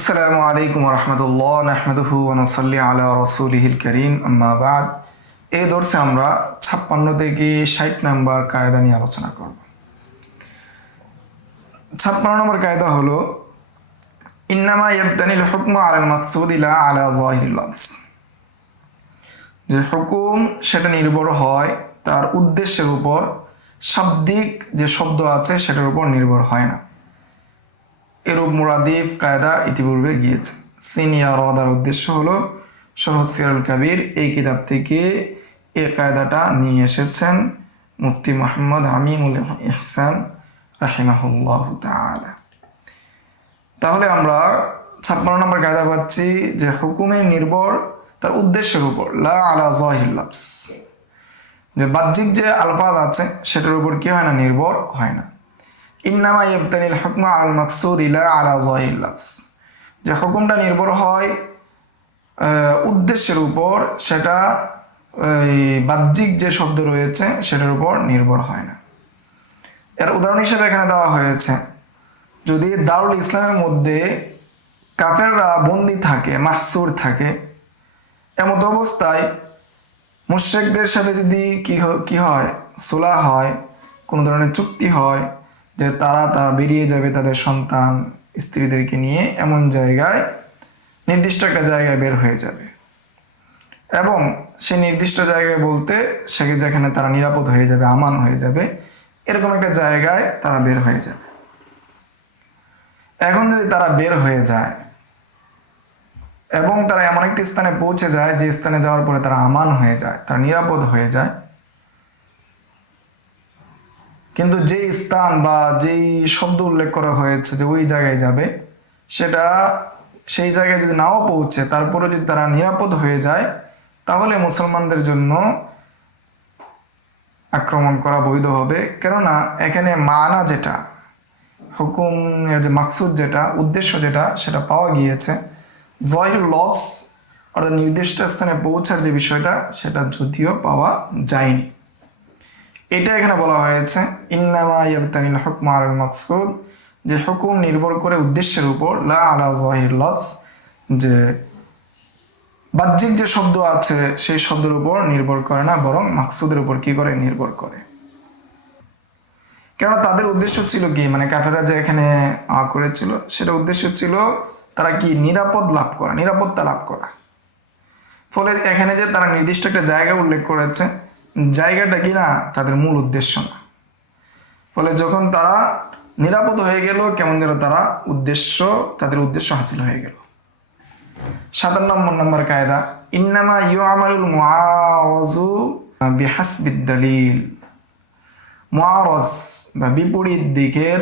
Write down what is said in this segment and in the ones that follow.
আসসালামু আলাইকুম রহমতুল্লাহ নাহমাদুহু ওয়া নুসাল্লি আলা রাসূলিহিল কারীম আম্মা বাদ। এই দর্সে আমরা 56 থেকে 60 নম্বর কায়দা নিয়ে আলোচনা করব। 56 নম্বর কায়দা হলো ইন্নামা ইয়াবতানিল হুকমু আলাল মাকসুদি লা আলা যাহিরিল লফজ। যে হুকুম সেটা নির্ভর হয় তার উদ্দেশ্যের উপর, শাব্দিক যে শব্দ আছে সেটার উপর নির্ভর হয় না। এরূপ মুরাদিফ কায়দা ইতিপূর্বে গিয়েছে। সিনিয়র রদার উদ্দেশ্য হলো সহজ সিরাজুল কাবির এই কিতাব থেকে এই কায়দাটা নিয়ে এসেছেন মুফতি মুহাম্মদ আমিনুল ইহসান রাহিমাহুল্লাহু তাআলা। তাহলে আমরা 56 নম্বর কায়দা পাচ্ছি যে হুকুমের নির্ভর তার উদ্দেশ্যের উপর, লা আলা যাহিরিল লফজ। যে বাহ্যিক যে আলফাজ আছে সেটার উপর কি হয় না, নির্ভর হয় না। ইন্নামা ইয়াবতানিল হুকমু আলাল মাকসুদি লা আলা যাহিরিল লফজ। যে হুকুমটা নির্ভর হয় উদ্দেশ্যের উপর, সেটা বাহ্যিক যে শব্দ রয়েছে সেটার উপর নির্ভর হয় না। এর উদাহরণ হিসেবে এখানে দেওয়া হয়েছে, যদি দারুল ইসলামের মধ্যে কাফেররা বন্দী থাকে, মাহসুর থাকে, এমত অবস্থায় মুশরিকদের সাথে যদি কি হয়, সুলাহ হয়, কোনো ধরনের চুক্তি হয় যে তারা বেরিয়ে যাবে তাদের সন্তান স্ত্রীদেরকে নিয়ে এমন জায়গায়, নির্দিষ্ট একটা জায়গায় বের হয়ে যাবে, এবং সে নির্দিষ্ট জায়গায় বলতে যেখানে তারা নিরাপদ হয়ে যাবে, আমান হয়ে যাবে, এরকম একটা জায়গায় তারা বের হয়ে যাবে। এখন যদি তারা বের হয়ে যায় এবং তারা এমন একটি স্থানে পৌঁছে যায় যে স্থানে যাওয়ার পরে তারা আমান হয়ে যায়, তারা নিরাপদ হয়ে যায়, কিন্তু যেই স্থান বা যেই শব্দ উল্লেখ করা হয়েছে যে ওই জায়গায় যাবে, সেটা সেই জায়গায় যদি নাও পৌঁছে তারপরে যদি তারা নিরাপদ হয়ে যায়, তাহলে মুসলমানদের জন্য আক্রমণ করা বৈধ হবে। কেননা এখানে মানা যেটা, হুকুমের যে মাকসুদ যেটা, উদ্দেশ্য যেটা, সেটা পাওয়া গিয়েছে। যাহিরুল লফজ অর্থাৎ নির্দিষ্ট স্থানে পৌঁছার যে বিষয়টা, সেটা যদিও পাওয়া যায়নি। এটা এখানে বলা হয়েছে ইন্নামা ইয়াবতানিল হুকমু আলাল মাকসুদ, যে হুকুম নির্ভর করে উদ্দেশ্যের উপর, লা আলা যাহিরিল লফজ, যে বাহ্যিক যে শব্দ আছে সেই শব্দের উপর নির্ভর করে না, বরং মাকসুদের উপর কি করে, নির্ভর করে। কেন তাদের উদ্দেশ্য ছিল কি, মানে কাফেররা যে এখানে করেছিল সেটা উদ্দেশ্য ছিল তারা কি, নিরাপদ লাভ করা, নিরাপত্তা লাভ করা। ফলে এখানে যে তারা নির্দিষ্ট একটা জায়গা উল্লেখ করেছে, জায়গাটা কি না তাদের মূল উদ্দেশ্য না। ফলে যখন তারা নিরাপদ হয়ে গেল, কেমন যেন তারা তাদের উদ্দেশ্য হাসিল হয়ে গেল। 57 নম্বর কায়দা ইন্নামা ইউআমালুল মুআওয়াযু বিহাসবিদ দালিল। মুআওয়াজ বা বিপরীত দিকের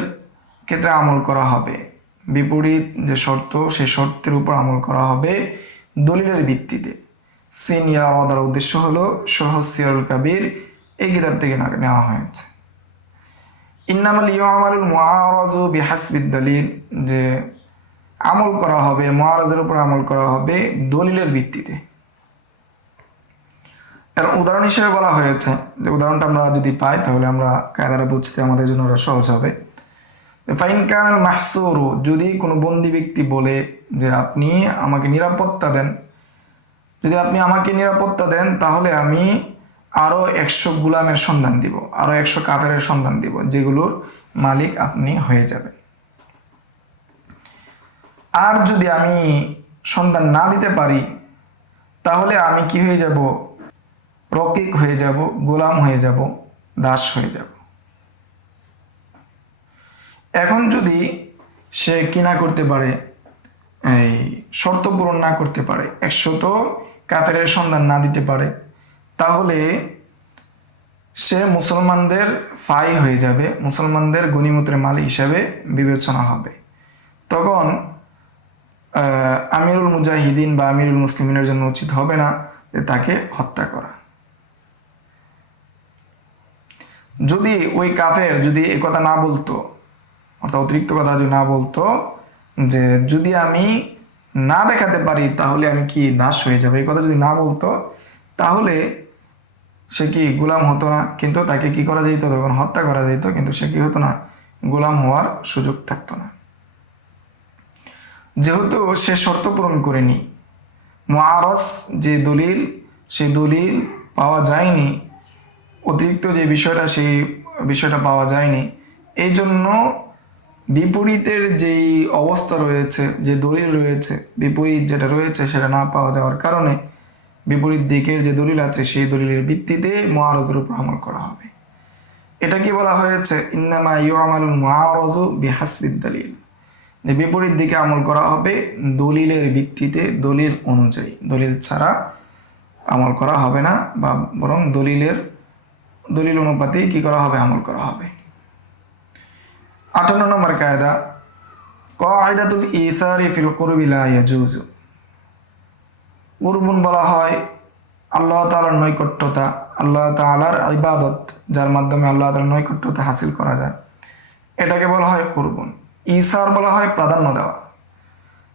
ক্ষেত্রে আমল করা হবে, বিপরীত যে শর্ত সেই শর্তের উপর আমল করা হবে দলিলের ভিত্তিতে। সিনিয়র ওয়াদার উদ্দেশ্য হলো সহজ সিরাজুল কাবির এই কিতাব থেকে নেওয়া হয়েছে। ইন্নামাল ইউআমালুল মুআওয়াযু বিহাসবিদ দালিল, যে আমল করা হবে, মুআওয়াজের উপর আমল করা হবে দলিলের ভিত্তিতে। এর উদাহরণ হিসেবে বলা হয়েছে, যে উদাহরণটা আমরা যদি পাই তাহলে আমরা কায়দাটা বুঝতে আমাদের জন্য সহজ হবে। ফাইন কান মাহসুরু, যদি কোনো বন্দী ব্যক্তি বলে যে আপনি আমাকে নিরাপত্তা দেন, যদি আপনি আমাকে নিরাপত্তা দেন তাহলে আমি আরও 100 গুলামের সন্ধান দিব, আরও 100 কাফেরের সন্ধান দিব, যেগুলোর মালিক আপনি হয়ে যাবেন। আর যদি আমি সন্ধান না দিতে পারি তাহলে আমি কি হয়ে যাব, রকিক হয়ে যাব, গোলাম হয়ে যাব, দাস হয়ে যাব। এখন যদি সে কি না করতে পারে, এই শর্ত পূরণ না করতে পারে, 100 কাফেরের সন্ধান না দিতে পারে, তাহলে সে মুসলমানদের ফাই হয়ে যাবে, মুসলমানদের গনিমতের মাল হিসাবে বিবেচনা হবে। তখন আমিরুল মুজাহিদিন বা আমিরুল মুসলিমিনের জন্য উচিত হবে না যে তাকে হত্যা করা। যদি ওই কাফের যদি এই কথা না বলতো, অর্থাৎ অতিরিক্ত কথা যদি না বলতো যে যদি আমি না দেখাতে পারি তাহলে আমি কি দাস হয়ে যাবে, এই কথা যদি না বলতো তাহলে সে কি গোলাম হতো না, কিন্তু তাকে কি করা যেত, তখন হত্যা করা যেত, কিন্তু সে কি হতো না, গোলাম হওয়ার সুযোগ থাকতো না। যেহেতু সে শর্ত পূরণ করেনি, মুআরাজ যে দলিল, সেই দলিল পাওয়া যায়নি, অতিরিক্ত যে বিষয়টা সেই বিষয়টা পাওয়া যায়নি, এই জন্য বিপরীতের যেই অবস্থা রয়েছে, যে দলিল রয়েছে, বিপরীত যেটা রয়েছে সেটা না পাওয়া যাওয়ার কারণে বিপরীত দিকের যে দলিল আছে সেই দলিলের ভিত্তিতে মুআরাজের উপর আমল করা হবে। এটা কি বলা হয়েছে? ইন্নামা ইউআমালুল মুআরাজু বিহাসবিদ দলিল, যে বিপরীত দিকে আমল করা হবে দলিলের ভিত্তিতে, দলিল অনুযায়ী, দলিল ছাড়া আমল করা হবে না, বা বরং দলিল অনুপাতেই কি করা হবে? আমল করা হবে। 58 নম্বর কায়দা, কায়দাতুল ইসারি ফিল কুরবি লা ইয়াজুজু। কুরবুন বলা হয় আল্লাহ তাআলার নৈকট্যতা, আল্লাহ তাআলার ইবাদত, যার মাধ্যমে আল্লাহ তাআলার নৈকট্যতা হাসিল করা যায়, এটাকে বলা হয় কুরবুন। ইসার বলা হয় প্রাধান্য দেওয়া,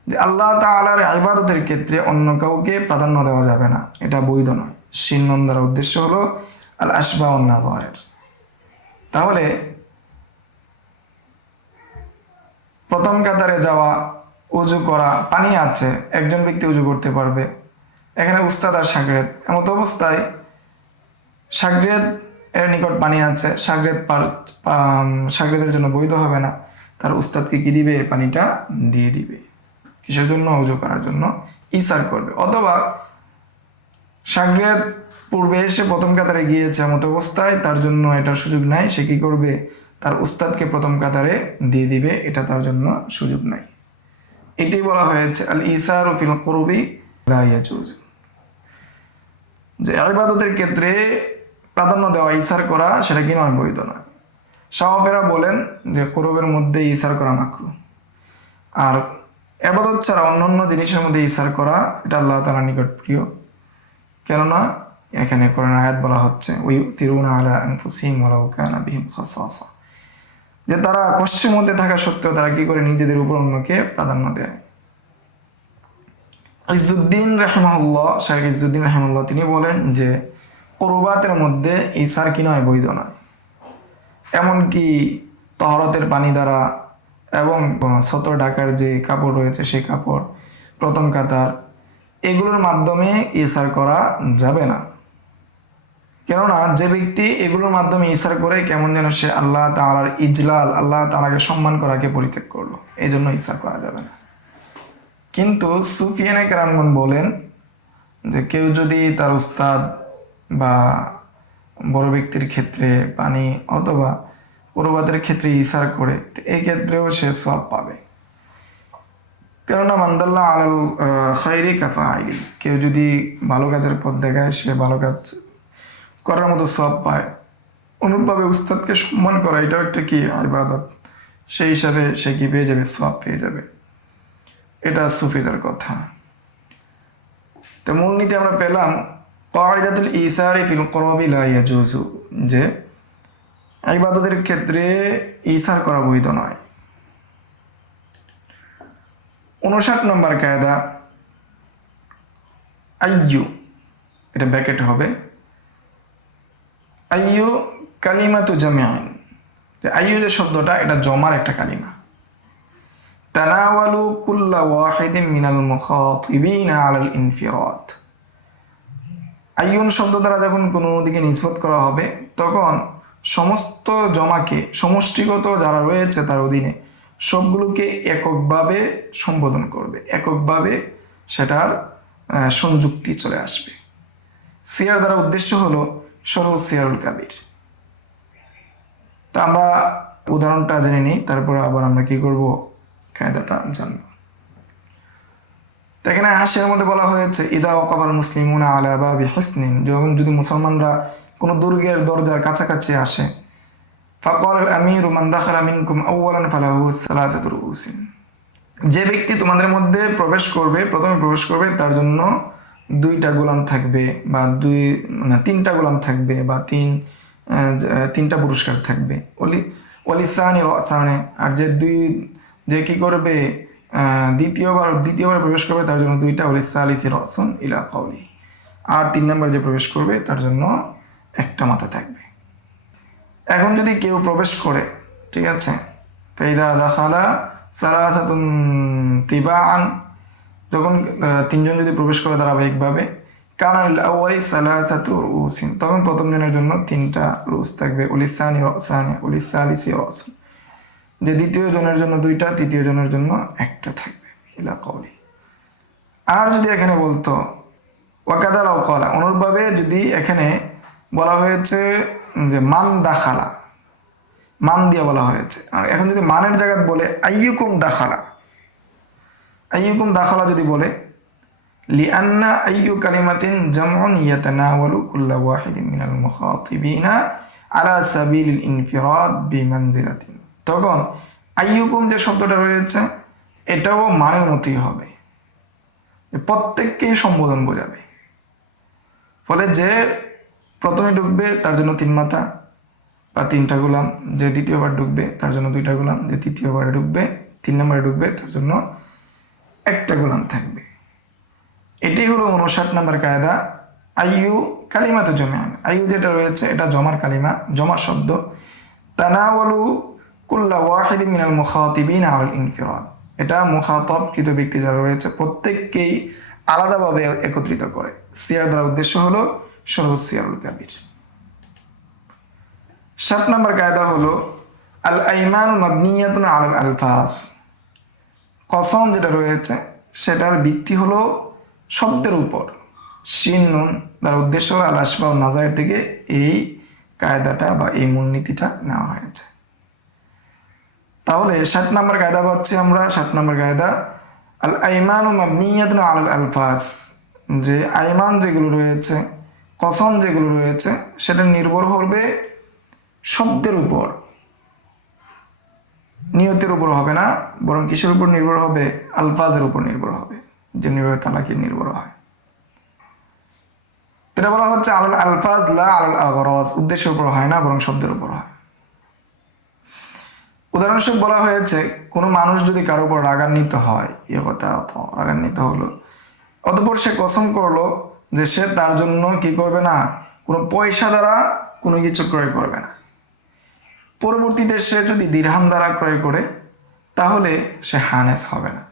যে আল্লাহ তাআলার ইবাদতের ক্ষেত্রে অন্য কাউকে প্রাধান্য দেওয়া যাবে না, এটা বৈধ নয়। শিন্নন দ্বারা উদ্দেশ্য হলো আল আশবা ওয়ান নাযায়ের। তাহলে প্রথম কাতারে যাওয়া, উজু করা, পানি আছে, একজন ব্যক্তি উজু করতে পারবে, এখানে উস্তাদ আর শাগরেদ, এমত অবস্থায় শাগরেদ এর নিকট পানি আছে, শাগরেদের জন্য বৈধ হবে না, তার উস্তাদকে কি দিবে? পানিটা দিয়ে দিবে। কিসের জন্য? উজু করার জন্য ইসার করবে। অথবা শাগরেদ পূর্বে এসে প্রথম কাতারে গিয়েছে, এমত অবস্থায় তার জন্য এটার সুযোগ নাই, সে কি করবে? তার উস্তাদকে প্রথম কাতারে দিয়ে দিবে, এটা তার জন্য সুযোগ নাই। এটাই বলা হয়েছে আল ইসারু ফিল কুরবি লা ইয়াজুজ, যে ইবাদতের ক্ষেত্রে প্রাধান্য দেওয়া, ইসার করা, সেটা কি নয়? বৈধ নয়। শাওফিরা বলেন যে কুরবের মধ্যে ইসার করা মাকরুহ, আর ইবাদত ছাড়া অন্যান্য জিনিসের মধ্যে ইসার করা এটা আল্লাহ তাআলার নিকট প্রিয়। কেননা এখানে কোরআন আয়াত বলা হচ্ছে ওয়ুসিরুনা আলা আনফুসিহিম ওয়ালাউ কানা বিহিম খাসাসা, যে তারা কষ্টের মধ্যে থাকা সত্ত্বেও তারা কি করে? নিজেদের উপর অন্যকে প্রাধান্য দেয়। ইজ্জুদ্দিন রাহিমাহুল্লাহ, শাইখ ইজ্জুদ্দিন রাহিমাহুল্লাহ তিনি বলেন যে কুরবাতের মধ্যে ইসার কি নয়? বৈধ নয়। এমনকি তহরতের পানি দ্বারা এবং সতর ঢাকার যে কাপড় রয়েছে সেই কাপড়, প্রথম কাতার, এগুলোর মাধ্যমে ইসার করা যাবে না। কেননা যে ব্যক্তি এগুলোর মাধ্যমে ইসার করে, কেমন যেন সে আল্লাহ তাআলার ইজলাল, আল্লাহ তাআলাকে সম্মান করাকে পরিত্যাগ করলো, এই জন্য ইসার করা যাবে না। কিন্তু সুফিয়ানে কেরামগণ বলেন যে কেউ যদি তার উস্তাদ বা বড় ব্যক্তির ক্ষেত্রে পানি অথবা কুরবাতের ক্ষেত্রে ইসার করে, এই ক্ষেত্রেও সে সওয়াব পাবে। কেননা মানদাল্লাহ আলাল খায়রি কাফাইলি, কেউ যদি ভালো কাজের পথ দেখায়, সে ভালো কাজ করার মতো সওয়াব পায়। অনুরূপভাবে উস্তাদকে সম্মান করা, এটাও একটা কি? ইবাদত। সেই হিসাবে সে কি পেয়ে যাবে? সওয়াব পেয়ে যাবে। এটা সুফিদের কথা। তো মূলনীতি আমরা পেলাম কায়দাতুল ইসারি ফিল কুরবি লা ইয়াজুজু, যে ইবাদতের ক্ষেত্রে ইসার করা বৈধ নয়। 59 নম্বর কায়দা, আইয়ু, এটা ব্র্যাকেট হবে, আইয়ু কালিমাতু জামিআন, যে আইয়ু যে শব্দটা, এটা জমার একটা কালিমা। তানাওয়ালু কুল্লা ওয়াহিদিন মিনাল মুখাতিবিনা আলাল ইনফিরাদ। আইয়ুন শব্দ দ্বারা যখন কোনো দিকে নিসবত করা হবে, তখন সমস্ত জমাকে, সমষ্টিগত যারা রয়েছে তার অধীনে, সবগুলোকে এককভাবে সম্বোধন করবে, এককভাবে সেটার সংযুক্তি চলে আসবে। সিয়ার দ্বারা উদ্দেশ্য হলো সরহ সিয়ারুল কাবির। তা আমরা উদাহরণটা জেনে নিই, তারপর আবার আমরা কি করব? কায়দাটা জানব। তো এখানে হাসিয়ার মধ্যে বলা হয়েছে ইদা ওয়াকাফাল মুসলিমুনা আলা বাবি হিসনিন, যখন যদি মুসলমানরা কোনো দুর্গের দরজার কাছাকাছি আসে, ফাকাল আল আমিরু মান দাখালা মিনকুম আউওয়ালান ফালাহু সালাসাতু রুউসিন, যে ব্যক্তি তোমাদের মধ্যে প্রবেশ করবে, প্রথমে প্রবেশ করবে, তার জন্য 2টা গোলাম থাকবে, বা 3টা গোলাম থাকবে, বা 3টা পুরস্কার থাকবে। ওলিসানি রাসানে, আর যে কি করবে? দ্বিতীয়বার প্রবেশ করবে, তার জন্য 2টা ওলিসালিসি রাসুন ইলা কাউলি, আর 3 নম্বর যে প্রবেশ করবে তার জন্য 1টা মাথা থাকবে। এখন যদি কেউ প্রবেশ করে, ঠিক আছে, ফাইদা দাখালা সালাসাতুন তিবাআন, যখন তিনজন যদি প্রবেশ করে ধারাবাহিকভাবে, কানাল আউয়ালি সালাসাতু রুসিন, তখন প্রথম জনের জন্য তিনটা রুস থাকবে, উলিসানি রসানি উলিসালিসি রসুন, যে দ্বিতীয় জনের জন্য দুইটা, তৃতীয় জনের জন্য একটা থাকবে, ইলা কওলি। আর যদি এখানে বলতো ওয়াকাদালাও কলা, অনুরূপভাবে যদি এখানে বলা হয়েছে যে মান দাখালা, মান দিয়ে বলা হয়েছে, আর এখন যদি মানের জায়গায় বলে আইয়ুকুম দাখালা, আইয়ুকুম দাখালা যদি বলে, লিআন্না আইয়ু কালিমাতিন জামউন ইয়াতানাওয়ালু কুল্লা ওয়াহিদিন মিনাল মুখাতিবিনা আলা সাবিলিল ইনফিরাদ বিমানজিলাতিন, তখন আইয়ুকুম যে শব্দটা রয়েছে এটাও মানের মতোই হবে, প্রত্যেককেই সম্বোধন বোঝাবে। ফলে যে প্রথমে ঢুকবে তার জন্য 3 মাথা বা 3টা গোলাম, যে দ্বিতীয়বার ঢুকবে তার জন্য 2টা গোলাম, যে তৃতীয়বারে ঢুকবে 3 নম্বরে ঢুকবে তার জন্য একটা গোলাম থাকবে। এটি হলো 59 নম্বর কায়দা। আইয়ু কালিমাতু জামিআন, আইয়ু যেটা রয়েছে এটা জমার কালিমা, জমার শব্দ। তানাওয়ালু কুল্লা ওয়াহিদিন মিনাল মুখাতিবিন আলাল ইনফিরাদ, এটা মুখাতাবকৃত ব্যক্তি যারা রয়েছে প্রত্যেককেই আলাদাভাবে একত্রিত করে। সিয়ার দ্বারা উদ্দেশ্য হলো সরহ সিয়ারুল কাবির। 7 নম্বর কায়দা হলো আল আইমানু মাবনিয়াতুন আলাল আলফাজ, কসম যেটা রয়েছে সেটার ভিত্তি হলো শব্দের উপর। শিন নুন দ্বারা উদ্দেশ্য হলো আল আসবা ও নাজায়ের থেকে এই কায়দাটা বা এই মূলনীতিটা নেওয়া হয়েছে। তাহলে 7 নম্বর কায়দা পাচ্ছি আমরা। 7 নম্বর কায়দা আল আইমানু মাবনিয়াতুন আলাল আলফাজ, যে আইমান যেগুলো রয়েছে, কসম যেগুলো রয়েছে সেটা নির্ভর হবে শব্দের উপর, নিয়তের উপর হবে না, বরং কিসের উপর নির্ভর হবে? আলফাজের উপর নির্ভর হবে, যেমনিভাবে তালাকি নির্ভর হয়। এটা বলা হচ্ছে আলাল আলফাজ লা আলাল আগরাজ, উদ্দেশ্যের উপর হয় না বরং শব্দের উপর হয়। উদাহরণস্বরূপ বলা হয়েছে কোনো মানুষ যদি কারো উপর রাগান্বিত হয়, রাগান্বিত হলো, অতঃপর সে কসম করলো যে সে তার জন্য কি করবে না, কোনো পয়সা দ্বারা কোনো কিছু ক্রয় করবে না। পরবর্তীতে সে যদি দিরহাম দ্বারা ক্রয় করে তাহলে সে হানেস হবে না,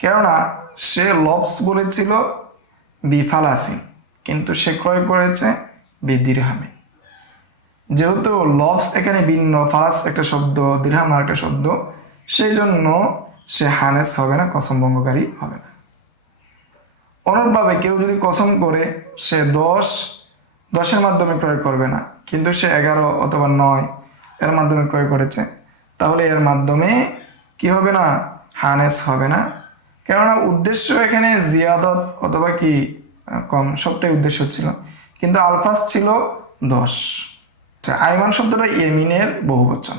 কেননা সে লফস বলেছিল বিফালাসিন, কিন্তু সে ক্রয় করেছে বিদিরহামে। যেহেতু লফস এখানে ভিন্ন, ফালাস একটা শব্দ, দিরহাম আর একটা শব্দ, সেই জন্য সে হানেস হবে না, কসম ভঙ্গকারী হবে না। অনুরূপভাবে কেউ যদি কসম করে সে 10-10-এর মাধ্যমে ক্রয় করবে না, কিন্তু সে 11 অথবা 9 এর মাধ্যমে ক্রয় করেছে, তাহলে এর মাধ্যমে কি হবে না, হানেস হবে না, কেননা উদ্দেশ্য এখানে জিয়াদত অথবা কি কম, সবটাই উদ্দেশ্য ছিল, কিন্তু আলফাজ ছিল 10। আইমান শব্দটা ইয়েমিনের বহুবচন।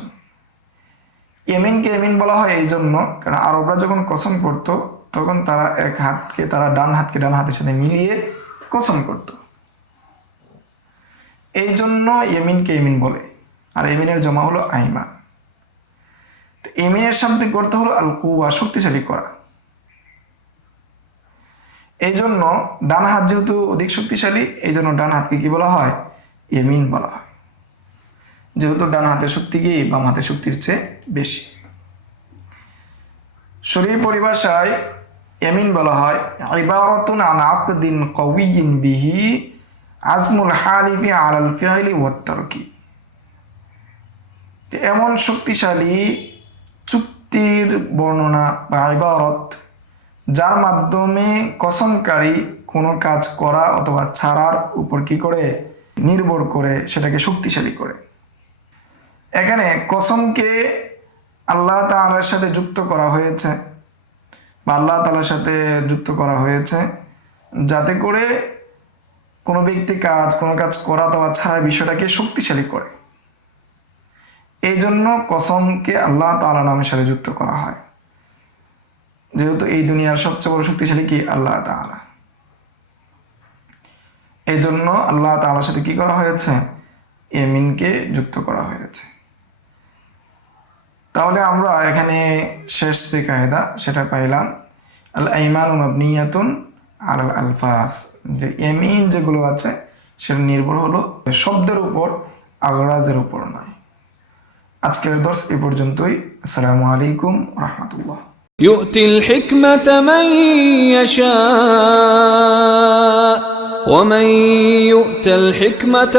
ইয়েমিনকে ইয়েমিন বলা হয় এই জন্য কারণ আরবরা যখন কসম করত তখন তারা এক হাতকে, তারা ডান হাতকে ডান হাতের সাথে মিলিয়ে কসম করত, এই জন্য ইয়েমিনকে ইয়েমিন বলে। আর ইয়েমিনের জমা হলো আইমান। তো ইয়েমিনের শাব্দিক অর্থ হলো আল কুওয়া, শক্তিশালী করা। এই জন্য ডান হাত যেহেতু অধিক শক্তিশালী, এই জন্য ডান হাতকে কি বলা হয়, ইয়েমিন বলা হয়, যেহেতু ডান হাতের শক্তি কি বাম হাতের শক্তির চেয়ে বেশি। শরীর পরিভাষায় ইয়ামিন বলা হয় ইবারাতুন আন আকদিন কওয়িয়্যিন বিহি আজমুল হালিফি আলাল ফি'লি ওয়াত তারকি, যে এমন শক্তিশালী চুক্তির বর্ণনা বা ইবারত যার মাধ্যমে কসমকারী কোনো কাজ করা অথবা ছাড়ার উপর কি করে, নির্ভর করে, সেটাকে শক্তিশালী করে। এখানে কসমকে আল্লাহ তাআলার সাথে যুক্ত করা হয়েছে বা আল্লাহ তাআলার সাথে যুক্ত করা হয়েছে যাতে করে কোনো ব্যক্তি কোনো কাজ করা অথবা ছাড়া বিষয়টাকে শক্তিশালী করে। এই জন্য কসমকে আল্লাহ তাআলা নামের সাথে যুক্ত করা হয়, যেহেতু এই দুনিয়ার সবচেয়ে বড় শক্তিশালী কি আল্লাহ তাআলা। এই জন্য আল্লাহ তাআলার সাথে কি করা হয়েছে, ইয়ামিনকে যুক্ত করা হয়েছে। তাহলে আমরা এখানে শেষ যে কায়দা সেটা পাইলাম আল আইমানু মাবনিয়াতুন আলাল আলফাজ, যে ইয়ামিন যেগুলো আছে সেটা নির্ভর হলো শব্দের উপর, আগরাজের উপর নয়। আজকের দর্স এ পর্যন্তই। আসসালামু আলাইকুম রহমতুল্লাহ। يؤتي الحكمة من يشاء ومن يؤت الحكمة